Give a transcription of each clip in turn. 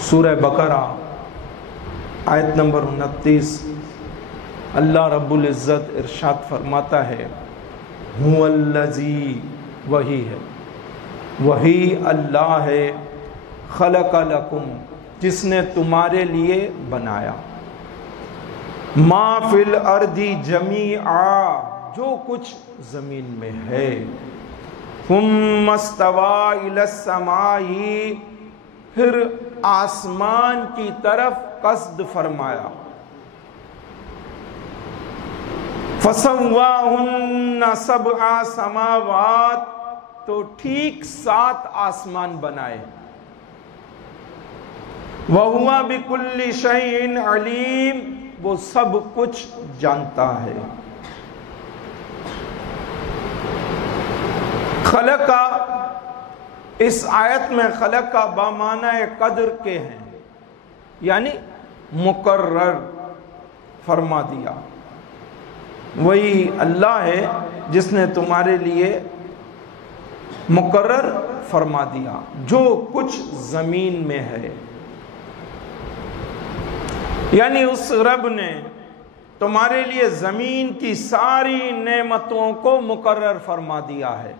سورہ بقرہ آیت نمبر 29 اللہ رب العزت ارشاد فرماتا ہے هو الذی، وہی ہے، وہی اللہ ہے، خلق لکم، جس نے تمہارے لیے بنایا، ما فی الارض جمیعا، جو کچھ زمین میں ہے، ثم استوی الی السماء، پھر آسمان کی طرف قصد فرمایا، فسواہن سبع سماوات، تو ٹھیک 7 آسمان بنائے، وَهُوَ بِكُلِّ شَيْءٍ عَلِيمٌ، وہ سب کچھ جانتا ہے۔ خلقہ، اس آیت میں خلقہ بامعنی قدر کے ہیں، یعنی مقرر فرما دیا۔ وہی اللہ ہے جس نے تمہارے لیے مقرر فرما دیا جو کچھ زمین میں ہے، یعنی اس رب نے تمہارے لیے زمین کی ساری نعمتوں کو مقرر فرما دیا ہے۔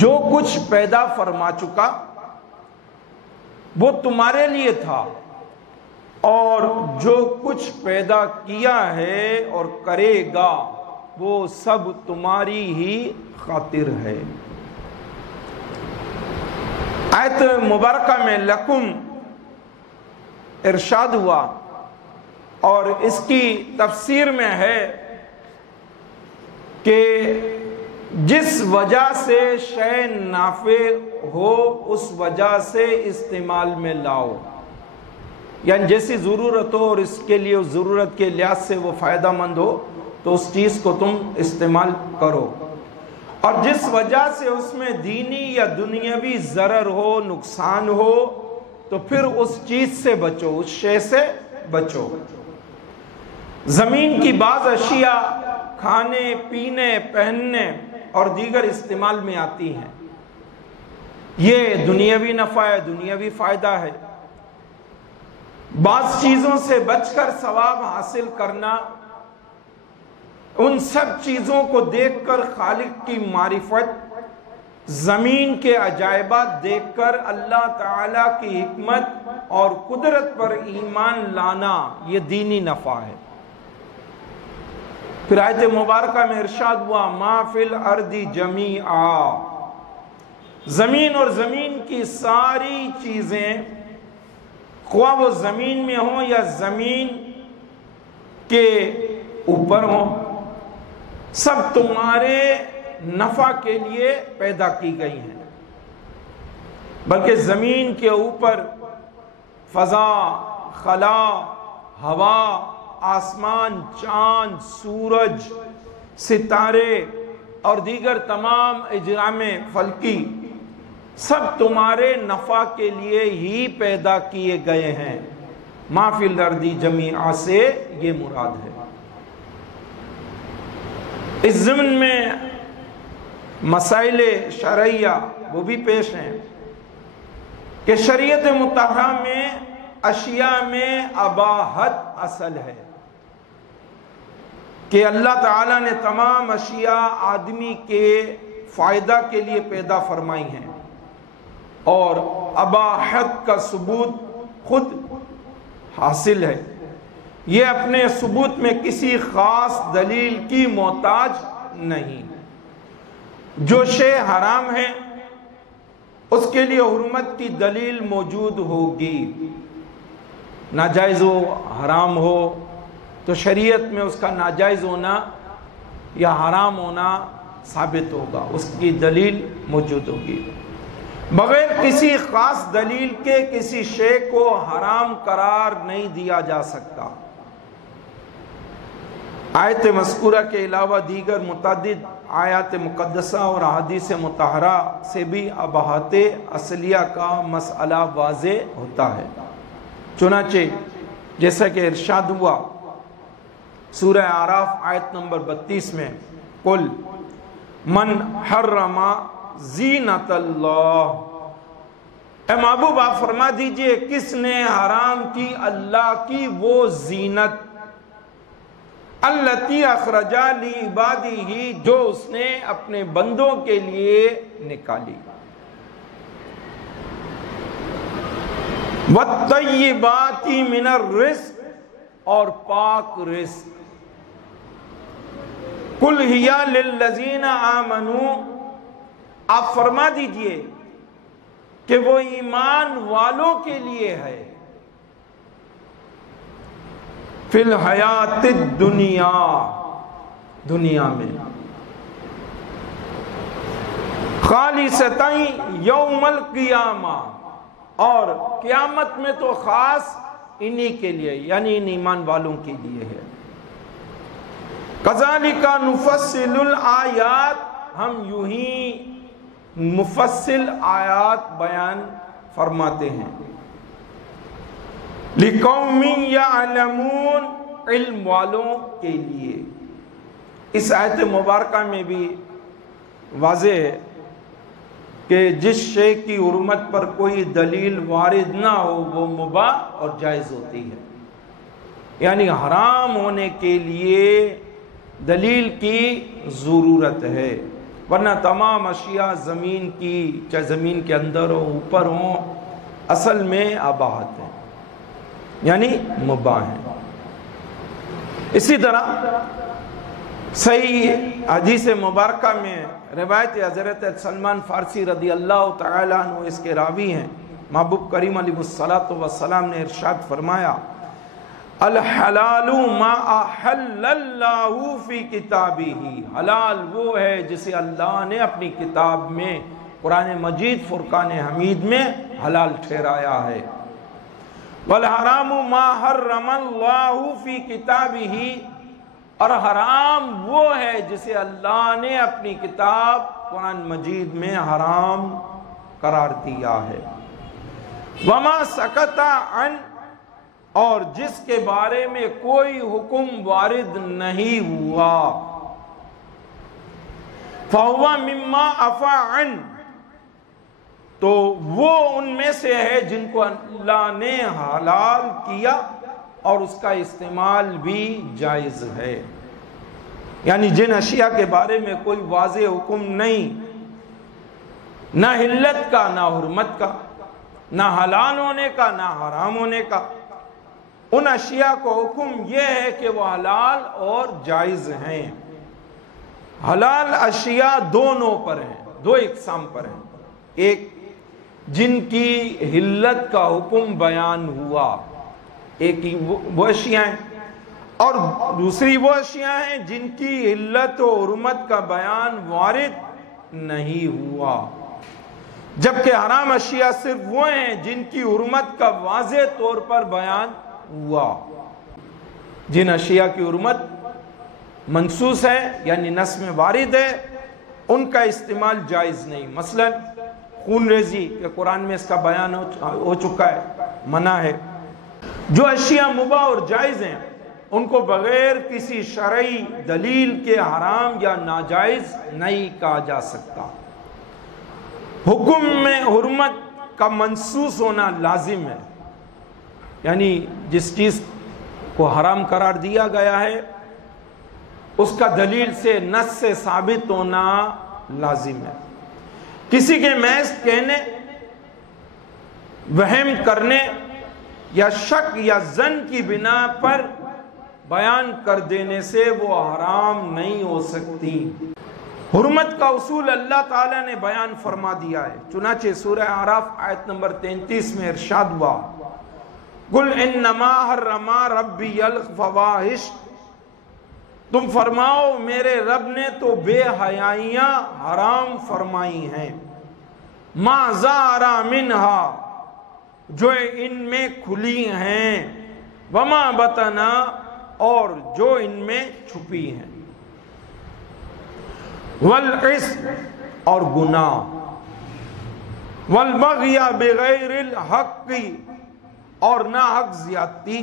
جو کچھ پیدا فرما چکا وہ تمہارے لیے تھا، اور جو کچھ پیدا کیا ہے اور کرے گا وہ سب تمہاری ہی خاطر ہے۔ آیت مبارکہ میں لکم ارشاد ہوا، اور اس کی تفسیر میں ہے کہ جس وجہ سے شے نافع ہو اس وجہ سے استعمال میں لاؤ، یعنی جیسی ضرورت ہو اور اس کے لیے اس ضرورت کے لحاظ سے وہ فائدہ مند ہو تو اس چیز کو تم استعمال کرو، اور جس وجہ سے اس میں دینی یا دنیاوی ضرر ہو، نقصان ہو، تو پھر اس چیز سے بچو، اس شے سے بچو۔ زمین کی بعض اشیاء کھانے، پینے، پہننے اور دیگر استعمال میں آتی ہیں، یہ دنیاوی نفع ہے، دنیاوی فائدہ ہے۔ بعض چیزوں سے بچ کر ثواب حاصل کرنا، ان سب چیزوں کو دیکھ کر خالق کی معرفت، زمین کے عجائبات دیکھ کر اللہ تعالیٰ کی حکمت اور قدرت پر ایمان لانا، یہ دینی نفع ہے۔ پھر آیت مبارکہ میں ارشاد ہوا ما فی الارض جمیعا، زمین اور زمین کی ساری چیزیں، خواہ وہ زمین میں ہوں یا زمین کے اوپر ہوں، سب تمہارے نفع کے لیے پیدا کی گئی ہیں۔ بلکہ زمین کے اوپر فضا، خلا، ہوا، آسمان، چاند، سورج، ستارے اور دیگر تمام اجرام فلکی سب تمہارے نفع کے لیے ہی پیدا کیے گئے ہیں۔ ما فی الارض جمیعا سے یہ مراد ہے۔ اس ضمن میں مسائل شرعیہ وہ بھی پیش ہیں کہ شریعت مطہرہ میں اشیاء میں اباحت اصل ہے کہ اللہ تعالیٰ نے تمام اشیاء آدمی کے فائدہ کے لیے پیدا فرمائی ہیں، اور اباحت کا ثبوت خود حاصل ہے، یہ اپنے ثبوت میں کسی خاص دلیل کی محتاج نہیں۔ جو شے حرام ہے اس کے لیے حرمت کی دلیل موجود ہوگی، ناجائز ہو، حرام ہو تو شریعت میں اس کا ناجائز ہونا یا حرام ہونا ثابت ہوگا، اس کی دلیل موجود ہوگی۔ بغیر کسی خاص دلیل کے کسی شے کو حرام قرار نہیں دیا جا سکتا۔ آیت مذکورہ کے علاوہ دیگر متعدد آیات مقدسہ اور احادیث مطہرہ سے بھی اباحت اصلیہ کا مسئلہ واضح ہوتا ہے۔ چنانچہ جیسا کہ ارشاد ہوا سورہ اعراف آیت نمبر 32 میں، قل من حرم زینت اللہ، اے محبوب آپ فرما دیجئے کس نے حرام کی اللہ کی وہ زینت التی اخرج لعبادہ جو اس نے اپنے بندوں کے لیے نکالی، والطیبات من الرزق اور پاک رزق، قل ہی للذین آمنوا آپ فرما دیجئے کہ وہ ایمان والوں کے لیے ہے، فی الحیات الدنیا دنیا میں، خالصتاً یوم القیامہ اور قیامت میں تو خاص انہی کے لیے یعنی ان ایمان والوں کے لیے ہے۔ کذالک نفصل الآیات ہم یوں ہی مفصل آیات بیان فرماتے ہیں، لقوم یعلمون علم والوں کے لیے۔ اس آیت مبارکہ میں بھی واضح ہے کہ جس شے کی حرمت پر کوئی دلیل وارد نہ ہو وہ مباح اور جائز ہوتی ہے، یعنی حرام ہونے کے لیے دلیل کی ضرورت ہے، ورنہ تمام اشیاء زمین کی چاہے زمین کے اندر ہو اوپر ہوں اصل میں اباحت ہے یعنی مباح ہے۔ اسی طرح صحیح حدیث مبارکہ میں روایت حضرت سلمان فارسی رضی اللہ تعالیٰ عنہ اس کے راوی ہیں، محبوب کریم علیہ الصلوۃ والسلام نے ارشاد فرمایا الحلال ما احل اللہ فی کتابہ، حلال وہ ہے جسے اللہ نے اپنی کتاب میں قرآن مجید فرقان حمید میں حلال ٹھہرایا ہے، والحرام ما حرم اللہ فی کتابہ اور حرام وہ ہے جسے اللہ نے اپنی کتاب قرآن مجید میں حرام قرار دیا ہے، وما سکت عن اور جس کے بارے میں کوئی حکم وارد نہیں ہوا، فَهُوَ مِمَّا عَفَا عَنْ تو وہ ان میں سے ہے جن کو اللہ نے حلال کیا اور اس کا استعمال بھی جائز ہے، یعنی جن اشیاء کے بارے میں کوئی واضح حکم نہیں، نہ حلت کا نہ حرمت کا، نہ حلال ہونے کا نہ حرام ہونے کا، ان اشیاء کو حکم یہ ہے کہ وہ حلال اور جائز ہیں۔ حلال اشیاء دونوں پر ہیں، دو اقسام پر ہیں، ایک جن کی حلت کا حکم بیان ہوا، ایک وہ اشیاء ہیں، اور دوسری وہ اشیاء ہیں جن کی حلت و حرمت کا بیان وارد نہیں ہوا، جبکہ حرام اشیاء صرف وہ ہیں جن کی حرمت کا واضح طور پر بیان ہوا۔ جن اشیاء کی حرمت منصوص ہے یعنی نص میں وارد ہے ان کا استعمال جائز نہیں، مثلا خون ریزی کہ قرآن میں اس کا بیان ہو چکا ہے، منع ہے۔ جو اشیاء مباح اور جائز ہیں ان کو بغیر کسی شرعی دلیل کے حرام یا ناجائز نہیں کہا جا سکتا۔ حکم میں حرمت کا منصوص ہونا لازم ہے، یعنی جس چیز کو حرام قرار دیا گیا ہے اس کا دلیل سے نص سے ثابت ہونا لازم ہے۔ کسی کے محض کہنے، وہم کرنے یا شک یا ظن کی بنا پر بیان کر دینے سے وہ حرام نہیں ہو سکتی۔ حرمت کا اصول اللہ تعالیٰ نے بیان فرما دیا ہے، چنانچہ سورہ اعراف آیت نمبر 33 میں ارشاد ہوا قُلْ إِنَّمَا حَرَّمَ رَبِّيَ الْفَوَاحِشَ تم فرماؤ میرے رب نے تو بے حیائیاں حرام فرمائی ہیں، مَا ظَهَرَ مِنْهَا جو ان میں کھلی ہیں، وَمَا بَطَنَ اور جو ان میں چھپی ہیں، وَالْإِثْمَ اور گناہ، وَالْبَغْيَ بِغَيْرِ الْحَقِّ اور نہ حق زیادتی،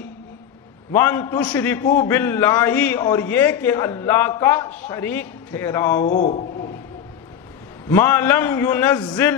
وَأَن تُشْرِكُوا بِاللَّهِ اور یہ کہ اللہ کا شریک ٹھہراؤ، مَا لَمْ يُنَزِّلْ